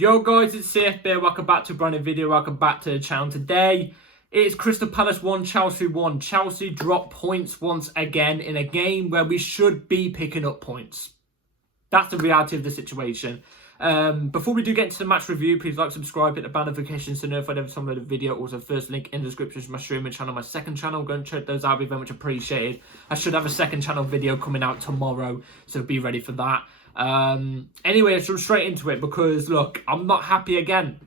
Yo guys, it's CFB. Welcome back to a brand new video. Welcome back to the channel. Today it's Crystal Palace 1, Chelsea 1. Chelsea dropped points once again in a game where we should be picking up points. That's the reality of the situation. Before we do get into the match review, please like, subscribe, hit the bell notifications to know if I ever upload a video. Also, first link in the description to my streaming channel, my second channel. Go and check those out. Be very much appreciated. I should have a second channel video coming out tomorrow, so be ready for that. Anyway, let's jump straight into it because, look, I'm not happy again.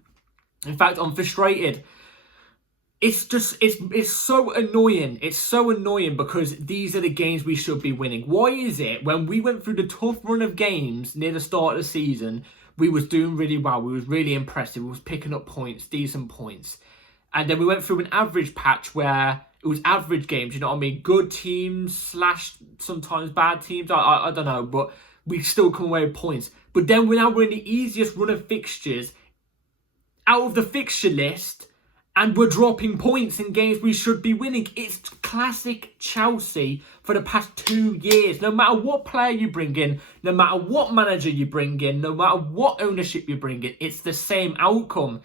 In fact, I'm frustrated. It's so annoying. It's so annoying because these are the games we should be winning. Why is it when we went through the tough run of games near the start of the season, we was doing really well. We was really impressive. We was picking up points, decent points. And then we went through an average patch where it was average games, you know what I mean? Good teams slash sometimes bad teams. I don't know, but we still come away with points. But then we're in the easiest run of fixtures out of the fixture list, and we're dropping points in games we should be winning. It's classic Chelsea for the past 2 years. No matter what player you bring in, no matter what manager you bring in, no matter what ownership you bring in, it's the same outcome.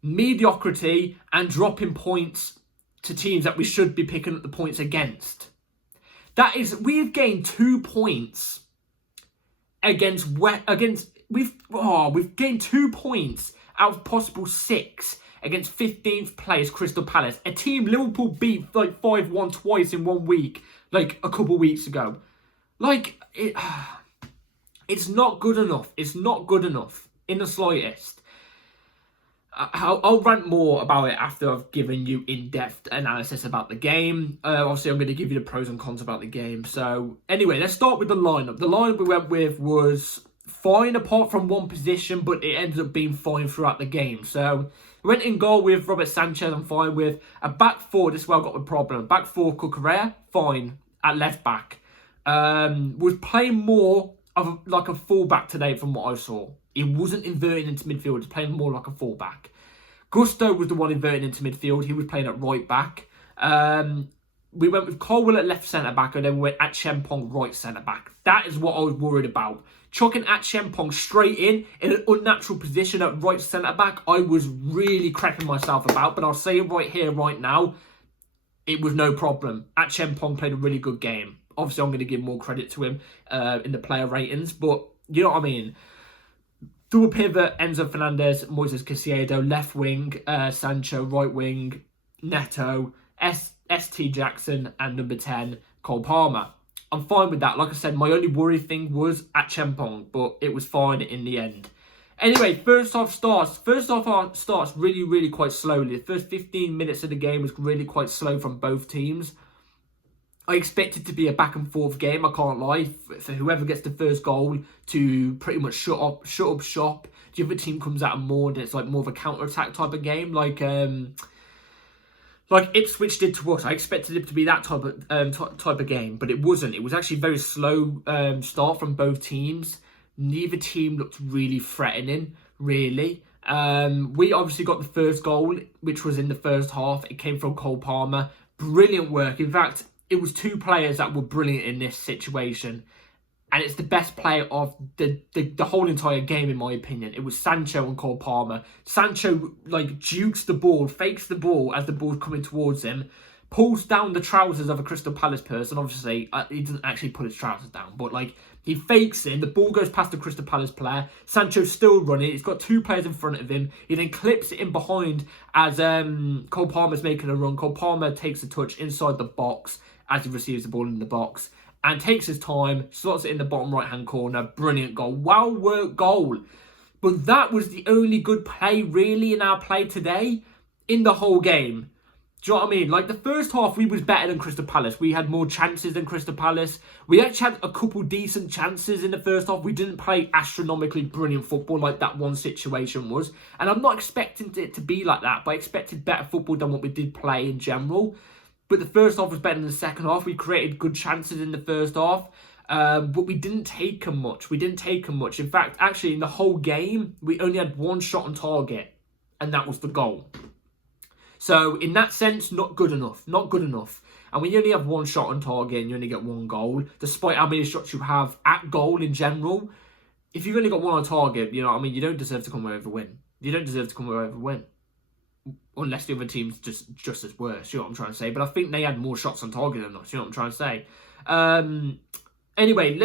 Mediocrity and dropping points to teams that we should be picking up the points against. We've gained 2 points we've gained 2 points out of possible 6 against 15th place Crystal Palace, a team Liverpool beat like 5-1 twice in 1 week, like a couple weeks ago. It's not good enough. It's not good enough in the slightest. I'll rant more about it after I've given you in-depth analysis about the game. Obviously, I'm going to give you the pros and cons about the game. So, anyway, let's start with the lineup. The lineup we went with was fine apart from one position, but it ended up being fine throughout the game. So, we went in goal with Robert Sanchez, I'm fine with. A back four, this is where I got the problem. Back four, Cucurella, fine. At left back. Was playing more of like a fullback today from what I saw. He wasn't inverting into midfield. He was playing more like a fullback. Gusto was the one inverting into midfield. He was playing at right back. We went with Colwill at left centre-back, and then we went at Acheampong right centre-back. That is what I was worried about. Chucking Acheampong straight in an unnatural position at right centre-back, I was really cracking myself about. But I'll say it right here, right now, it was no problem. Acheampong played a really good game. Obviously, I'm going to give more credit to him in the player ratings, but you know what I mean. Double pivot, Enzo Fernandez, Moises Caicedo, left wing, Sancho, right wing, Neto, ST Jackson, and number 10, Cole Palmer. I'm fine with that. Like I said, my only worry thing was Acheampong, but it was fine in the end. Anyway, first half starts really, really quite slowly. The first 15 minutes of the game was really quite slow from both teams. I expect it to be a back and forth game, I can't lie, for whoever gets the first goal to pretty much shut up shop. The other team comes out more and it's like more of a counter-attack type of game, like Ipswich did to us. I expected it to be that type of game, but it wasn't. It was actually very slow start from both teams. Neither team looked really threatening, really. We obviously got the first goal, which was in the first half. It came from Cole Palmer. Brilliant work. In fact, it was 2 players that were brilliant in this situation. And it's the best player of the whole entire game, in my opinion. It was Sancho and Cole Palmer. Sancho, dukes the ball, fakes the ball as the ball's coming towards him, pulls down the trousers of a Crystal Palace person. Obviously, he doesn't actually pull his trousers down, but, he fakes it. The ball goes past the Crystal Palace player. Sancho's still running. He's got 2 players in front of him. He then clips it in behind as Cole Palmer's making a run. Cole Palmer takes a touch inside the box as he receives the ball in the box and takes his time, slots it in the bottom right-hand corner. Brilliant goal. Well-worked goal. But that was the only good play, really, in our play today in the whole game. Do you know what I mean? The first half, we was better than Crystal Palace. We had more chances than Crystal Palace. We actually had a couple decent chances in the first half. We didn't play astronomically brilliant football like that one situation was. And I'm not expecting it to be like that, but I expected better football than what we did play in general. But the first half was better than the second half. We created good chances in the first half. But we didn't take them much. In fact, actually, in the whole game, we only had 1 shot on target. And that was the goal. So, in that sense, not good enough. And when you only have 1 shot on target and you only get 1 goal, despite how many shots you have at goal in general, if you've only got one on target, you know what I mean, you don't deserve to come away with a win. You don't deserve to come away with a win. Unless the other team's just as worse, you know what I'm trying to say. But I think they had more shots on target than us, you know what I'm trying to say. Anyway,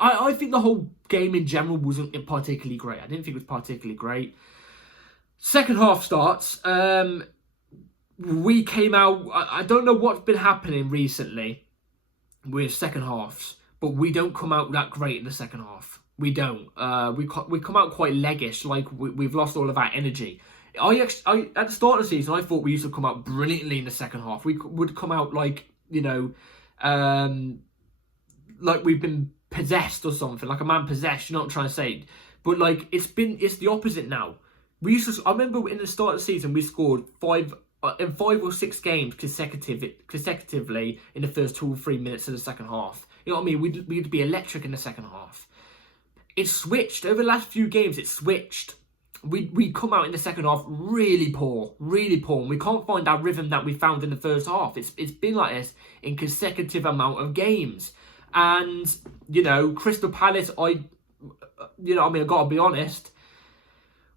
I think the whole game in general wasn't particularly great. I didn't think it was particularly great. Second half starts. We came out... I don't know what's been happening recently with second halves, but we don't come out that great in the second half. We don't. We come out quite leggish, like we've lost all of our energy. I at the start of the season, I thought we used to come out brilliantly in the second half. We would come out like, you know, like we've been possessed or something, like a man possessed. You know what I'm trying to say? But like it's the opposite now. I remember in the start of the season we scored in 5 or 6 games consecutively in the first 2 or 3 minutes of the second half. You know what I mean? We'd be electric in the second half. It switched over the last few games. It switched. We come out in the second half really poor, and we can't find our rhythm that we found in the first half. It's been like this in consecutive amount of games, and you know, Crystal Palace, I gotta be honest,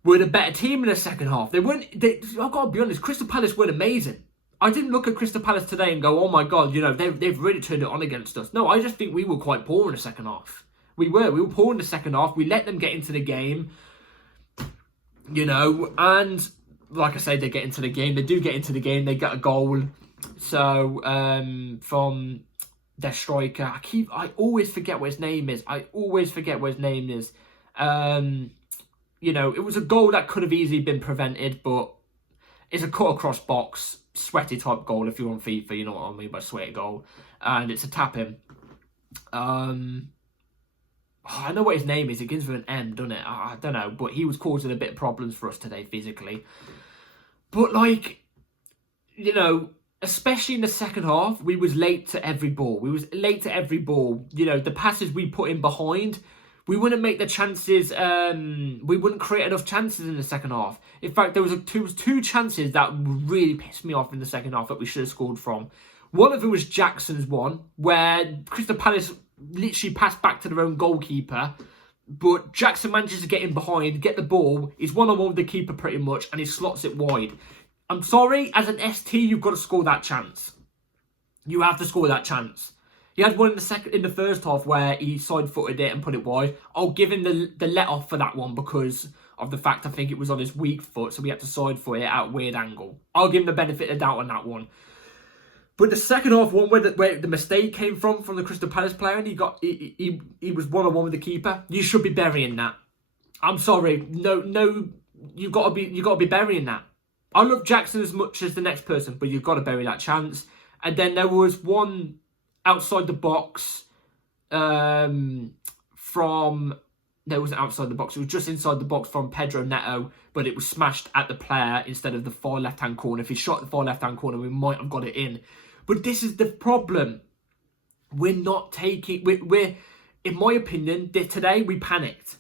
were the better team in the second half. I've gotta be honest, Crystal Palace weren't amazing. I didn't look at Crystal Palace today and go, oh my god, you know, they've really turned it on against us. No, I just think we were quite poor in the second half. We were poor in the second half. We let them get into the game. You know, and like I say, they get into the game. They do get into the game. They get a goal. So, from their striker. I always forget what his name is. You know, it was a goal that could have easily been prevented, but it's a cut across box, sweaty type goal if you're on FIFA. You know what I mean by sweaty goal. And it's a tap in. I know what his name is. It begins with an M, doesn't it? I don't know. But he was causing a bit of problems for us today physically. But, like, you know, especially in the second half, we was late to every ball. You know, the passes we put in behind, we wouldn't make the chances. We wouldn't create enough chances in the second half. In fact, there was two chances that really pissed me off in the second half that we should have scored from. One of them was Jackson's one, where Crystal Palace literally passed back to their own goalkeeper, but Jackson manages to get in behind, get the ball. He's one-on-one with the keeper pretty much, and he slots it wide. I'm sorry, as an ST, you've got to score that chance. You have to score that chance. He had one in the first half where he side-footed it and put it wide. I'll give him the let-off for that one because of the fact I think it was on his weak foot, so we had to side-foot it at a weird angle. I'll give him the benefit of the doubt on that one. But the second half one where the mistake came from the Crystal Palace player, and he was one-on-one with the keeper. You should be burying that. I'm sorry. No, you got to be burying that. I love Jackson as much as the next person, but you've got to bury that chance. And then there was one outside the box it wasn't outside the box, it was just inside the box from Pedro Neto, but it was smashed at the player instead of the far left-hand corner. If he shot the far left-hand corner, we might have got it in. But this is the problem. We're not taking... We're in my opinion, today we panicked.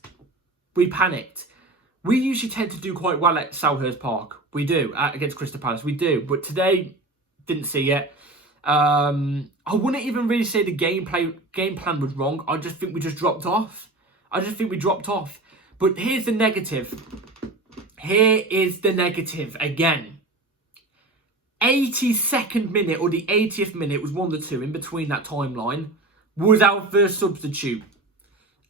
We usually tend to do quite well at Selhurst Park. We do, against Crystal Palace. We do. But today, didn't see it. I wouldn't even really say the game plan was wrong. I just think we just dropped off. But here's the negative. Again. 82nd minute or the 80th minute was one of the two in between that timeline was our first substitute.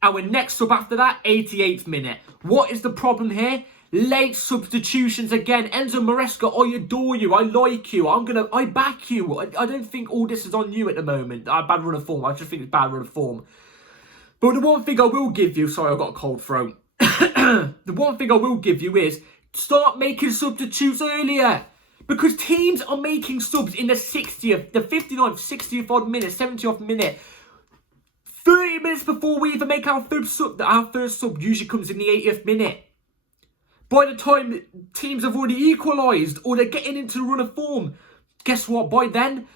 Our next sub after that, 88th minute. What is the problem here? Late substitutions again. Enzo Maresca, I adore you. I like you. I back you. I don't think all this is on you at the moment. Bad run of form. I just think it's bad run of form. But the one thing I will give you... Sorry, I've got a cold throat. The one thing I will give you is start making substitutes earlier. Because teams are making subs in the 60th, the 59th, 60th odd minute, 70th minute. 30 minutes before we even make our first sub usually comes in the 80th minute. By the time teams have already equalised or they're getting into the run of form, guess what? By then,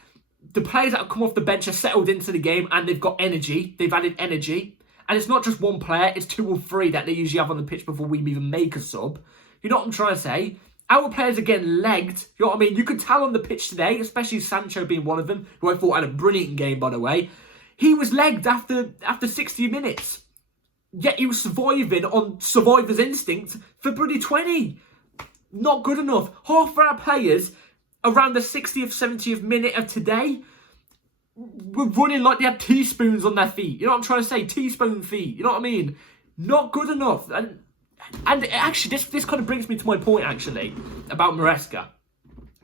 the players that have come off the bench are settled into the game and they've got energy. They've added energy. And it's not just one player, it's 2 or 3 that they usually have on the pitch before we even make a sub. You know what I'm trying to say? Our players are getting legged. You know what I mean? You could tell on the pitch today, especially Sancho being one of them, who I thought had a brilliant game, by the way. He was legged after 60 minutes. Yet he was surviving on survivor's instinct for bloody 20. Not good enough. Half of our players around the 60th, 70th minute of today were running like they had teaspoons on their feet. You know what I'm trying to say? Teaspoon feet. You know what I mean? Not good enough. And actually, this kind of brings me to my point, actually, about Maresca.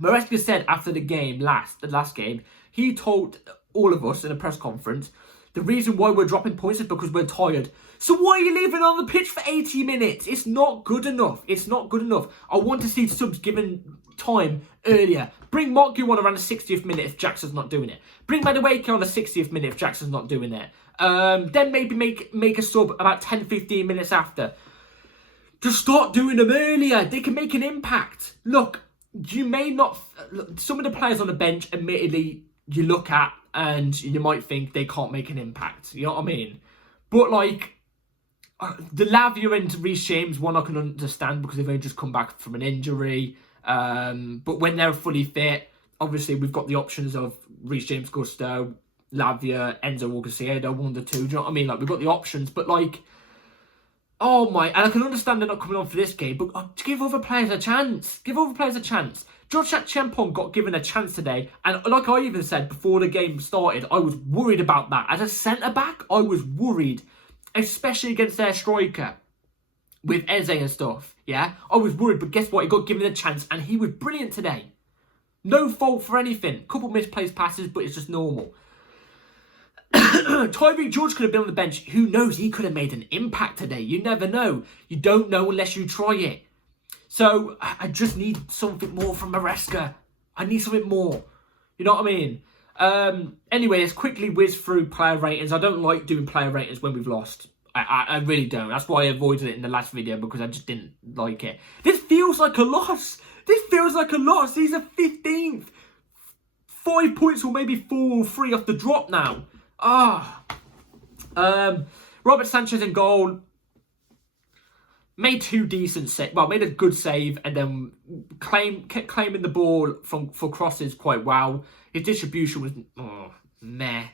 Maresca said after the game, the last game, he told all of us in a press conference, the reason why we're dropping points is because we're tired. So why are you leaving on the pitch for 80 minutes? It's not good enough. It's not good enough. I want to see subs given time earlier. Bring Motgu on around the 60th minute if Jackson's not doing it. Bring Madueke on the 60th minute if Jackson's not doing it. Then maybe make a sub about 10-15 minutes after. Just start doing them earlier. They can make an impact. Look, you may not... Some of the players on the bench, admittedly, you look at and you might think they can't make an impact. You know what I mean? But, like, the Lavia and Reece James, one I can understand because they've only just come back from an injury. But when they're fully fit, obviously we've got the options of Reece James, Gusto, Lavia, Enzo Orcasiero, one of the two. Do you know what I mean? Like, we've got the options, but, like... Oh my, and I can understand they're not coming on for this game, but give other players a chance. Give other players a chance. George Acheampong got given a chance today, and like I even said before the game started, I was worried about that. As a centre-back, I was worried, especially against their striker, with Eze and stuff, yeah? I was worried, but guess what? He got given a chance, and he was brilliant today. No fault for anything. Couple misplaced passes, but it's just normal. Tyreek George could have been on the bench. Who knows? He could have made an impact today. You never know. You don't know unless you try it. So, I just need something more from Maresca. I need something more. You know what I mean? Anyway, let's quickly whiz through player ratings. I don't like doing player ratings when we've lost. I really don't. That's why I avoided it in the last video, because I just didn't like it. This feels like a loss. This feels like a loss. These are 15th. 5 points or maybe 4 or 3 off the drop now. Robert Sanchez in goal. Made 2 decent saves. Well, made a good save and then kept claiming the ball for crosses quite well. His distribution was meh,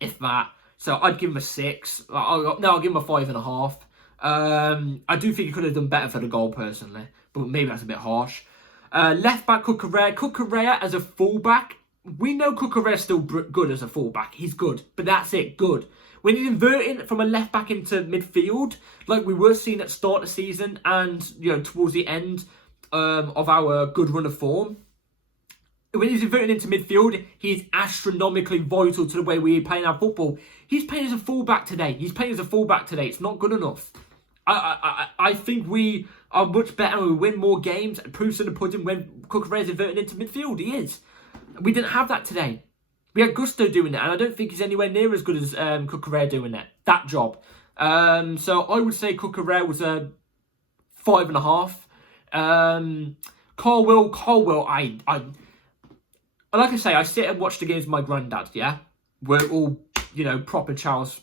if that. So I'd give him a 6. I'll give him a 5.5. I do think he could have done better for the goal personally, but maybe that's a bit harsh. Left back Cucurella. Cucurella as a fullback. We know Cucurella's still good as a fullback. He's good, but that's it, good. When he's inverting from a left back into midfield, like we were seeing at the start of the season and, you know, towards the end of our good run of form, when he's inverting into midfield, he's astronomically vital to the way we're playing our football. He's playing as a fullback today. It's not good enough. I think we are much better and we win more games. Proofs in the pudding when Cucurella's inverting into midfield. He is. We didn't have that today. We had Gusto doing it, and I don't think he's anywhere near as good as Cucurella doing it. That job. So I would say Cucurella was a 5.5. Colwill, I like I say, I sit and watch the games with my granddad, yeah? We're all, you know, proper Charles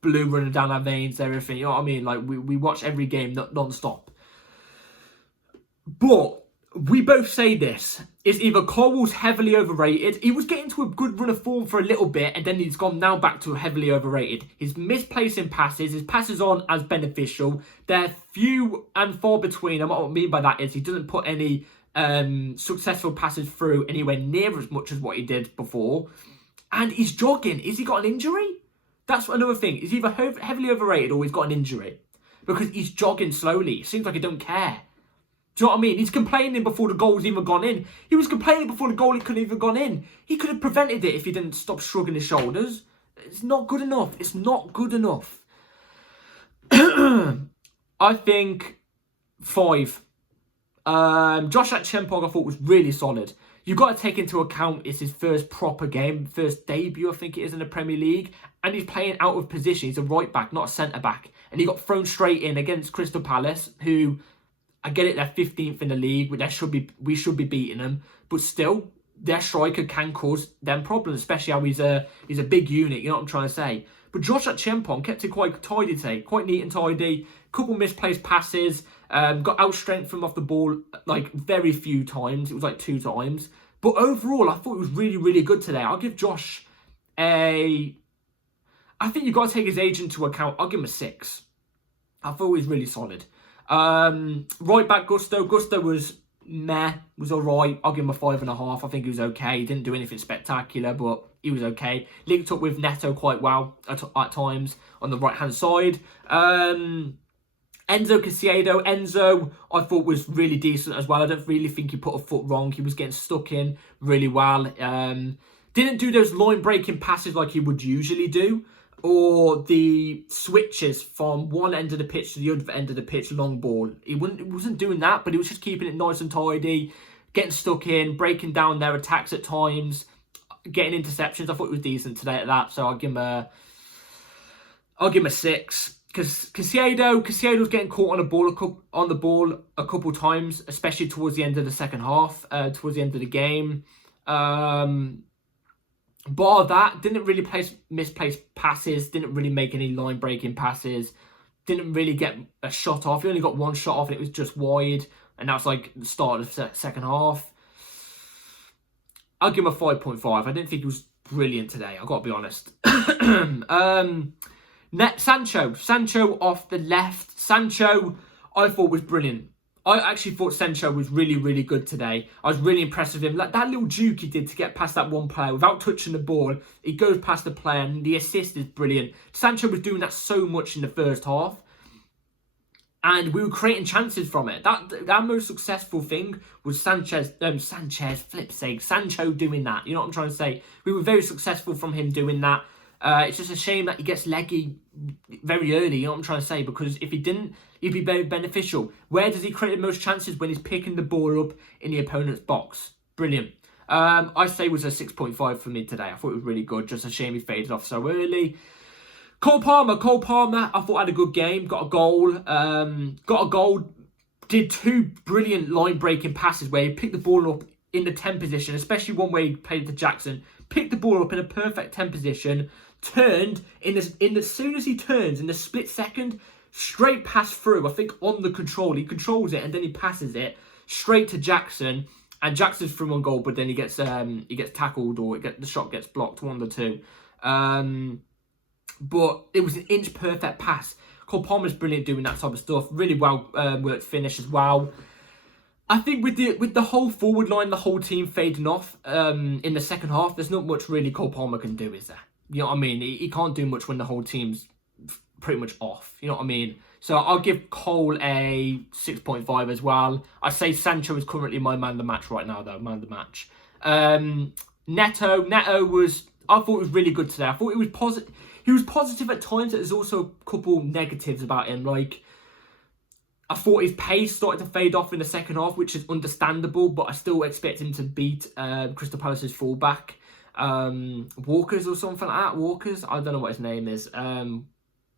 Blue running down our veins, everything, you know what I mean? Like, we watch every game non-stop. But we both say this. Is either Colwill's heavily overrated. He was getting to a good run of form for a little bit, and then he's gone now back to heavily overrated. His misplacing passes, his passes aren't as beneficial. They're few and far between. And what I mean by that is he doesn't put any successful passes through anywhere near as much as what he did before. And he's jogging. Has he got an injury? That's another thing. He's either heavily overrated or he's got an injury. Because he's jogging slowly. It seems like he don't care. Do you know what I mean? He's complaining before the goal's even gone in. He was complaining before the goal couldn't even gone in. He could have prevented it if he didn't stop shrugging his shoulders. It's not good enough. It's not good enough. I think 5. Josh Acheampong I thought was really solid. You've got to take into account it's his first proper game, first debut I think it is in the Premier League. And he's playing out of position. He's a right back, not a centre back. And he got thrown straight in against Crystal Palace, who... I get it, they're 15th in the league, but we should be beating them. But still, their striker can cause them problems, especially how he's a big unit, you know what I'm trying to say. But Josh Acheampong kept it quite tidy today, quite neat and tidy. Couple misplaced passes, got outstrengthened from off the ball like very few times. It was like 2 times. But overall, I thought it was really, really good today. I'll give Josh I think you've got to take his age into account. I'll give him a 6. I thought he was really solid. Right back Gusto. Gusto was was alright. I'll give him a 5.5. I think he was okay. He didn't do anything spectacular, but he was okay. Linked up with Neto quite well at times on the right hand side. Enzo Caicedo. Enzo, I thought was really decent as well. I don't really think he put a foot wrong. He was getting stuck in really well. Didn't do those line breaking passes like he would usually do, or the switches from one end of the pitch to the other end of the pitch, long ball. He wasn't doing that, but he was just keeping it nice and tidy, getting stuck in, breaking down their attacks at times, getting interceptions. I thought he was decent today at that, so I'll give him a 6. Because Caicedo was getting caught on the ball a couple times, especially towards the end of the second half, towards the end of the game. Bar that, didn't really misplace passes, didn't really make any line-breaking passes, didn't really get a shot off. He only got one shot off and it was just wide, and that was like the start of the second half. I'll give him a 5.5. I didn't think he was brilliant today, I've got to be honest. Sancho off the left. Sancho, I thought was brilliant. I actually thought Sancho was really, really good today. I was really impressed with him. Like that little juke he did to get past that one player without touching the ball. He goes past the player and the assist is brilliant. Sancho was doing that so much in the first half. And we were creating chances from it. That most successful thing was Sancho doing that. You know what I'm trying to say? We were very successful from him doing that. It's just a shame that he gets leggy very early, you know what I'm trying to say? Because if he didn't, he'd be very beneficial. Where does he create the most chances? When he's picking the ball up in the opponent's box. Brilliant. I say it was a 6.5 for me today. I thought it was really good. Just a shame he faded off so early. Cole Palmer, I thought had a good game. Got a goal. Did 2 brilliant line-breaking passes where he picked the ball up in the 10 position, especially one where he played to Jackson. Picked the ball up in a perfect 10 position. Turned as soon as he turns in the split second, straight pass through. I think on the control, he controls it and then he passes it straight to Jackson, and Jackson's through on goal. But then he gets tackled or the shot gets blocked, one of the two. But it was an inch perfect pass. Cole Palmer's brilliant doing that type of stuff. Really well worked finish as well. I think with the whole forward line, the whole team fading off in the second half, there's not much really Cole Palmer can do, is there? You know what I mean? He can't do much when the whole team's pretty much off. You know what I mean? So I'll give Cole a 6.5 as well. I say Sancho is currently my man of the match right now, though. Man of the match. Neto was, I thought was really good today. I thought he was positive. He was positive at times. There's also a couple negatives about him. Like, I thought his pace started to fade off in the second half, which is understandable, but I still expect him to beat Crystal Palace's fullback. Walkers or something like that. Walkers? I don't know what his name is.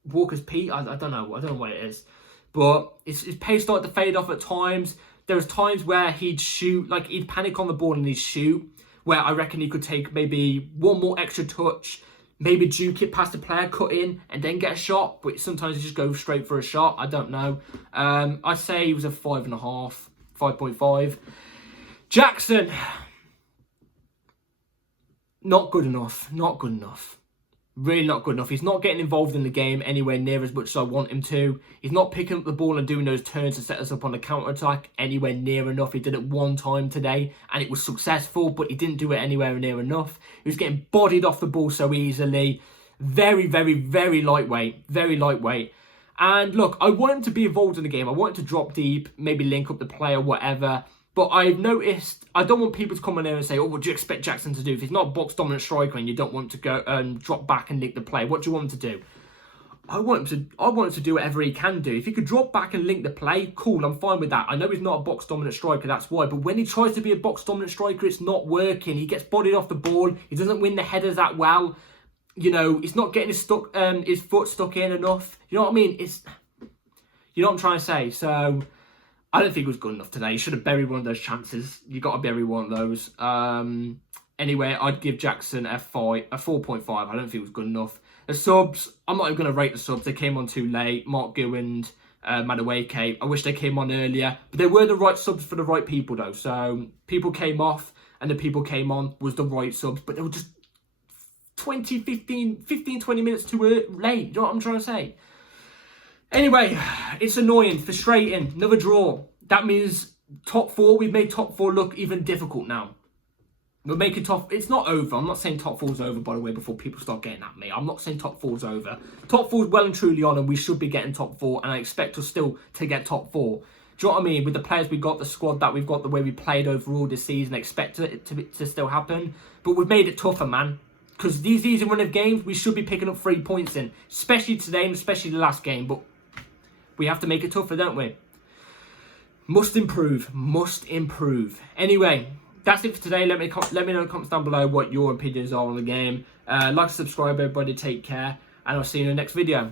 Walker's Pete? I don't know what it is. But his pace started to fade off at times. There was times where he'd shoot, like he'd panic on the ball and he'd shoot, where I reckon he could take maybe one more extra touch, maybe juke it past the player, cut in, and then get a shot. But sometimes he just goes straight for a shot. I don't know. I'd say he was a 5.5, 5.5. Jackson. Not good enough. Really not good enough. He's not getting involved in the game anywhere near as much as I want him to. He's not picking up the ball and doing those turns to set us up on a counter-attack anywhere near enough. He did it one time today and it was successful, but he didn't do it anywhere near enough. He was getting bodied off the ball so easily. Very, very, very lightweight. Very lightweight. And look, I want him to be involved in the game. I want him to drop deep, maybe link up the play or whatever. But I've noticed, I don't want people to come in there and say, oh, what do you expect Jackson to do? If he's not a box-dominant striker and you don't want to go and drop back and link the play, what do you want him to do? I want him to do whatever he can do. If he could drop back and link the play, cool, I'm fine with that. I know he's not a box-dominant striker, that's why. But when he tries to be a box-dominant striker, it's not working. He gets bodied off the ball. He doesn't win the headers that well. You know, he's not getting his foot stuck in enough. You know what I mean? You know what I'm trying to say? So I don't think it was good enough today. You should have buried one of those chances. You got to bury one of those. Anyway, I'd give Jackson a 4.5. I don't think it was good enough. The subs, I'm not even going to rate the subs. They came on too late. Mark Gouand, Madueke. I wish they came on earlier. But they were the right subs for the right people, though. So people came off and the people came on was the right subs. But they were just 15, 20 minutes too late. You know what I'm trying to say? Anyway, it's annoying, frustrating. Another draw. That means top 4. We've made top 4 look even difficult now. We're making top... It's not over. I'm not saying top 4's over, by the way, before people start getting at me. I'm not saying top 4's over. Top 4's well and truly on, and we should be getting top 4, and I expect us still to get top 4. Do you know what I mean? With the players we've got, the squad that we've got, the way we played overall this season, I expect it to still happen. But we've made it tougher, man. Because these easy run of games, we should be picking up 3 points in. Especially today, and especially the last game. But we have to make it tougher, don't we? Must improve. Must improve. Anyway, that's it for today. Let me know in the comments down below what your opinions are on the game. Like, subscribe, everybody. Take care. And I'll see you in the next video.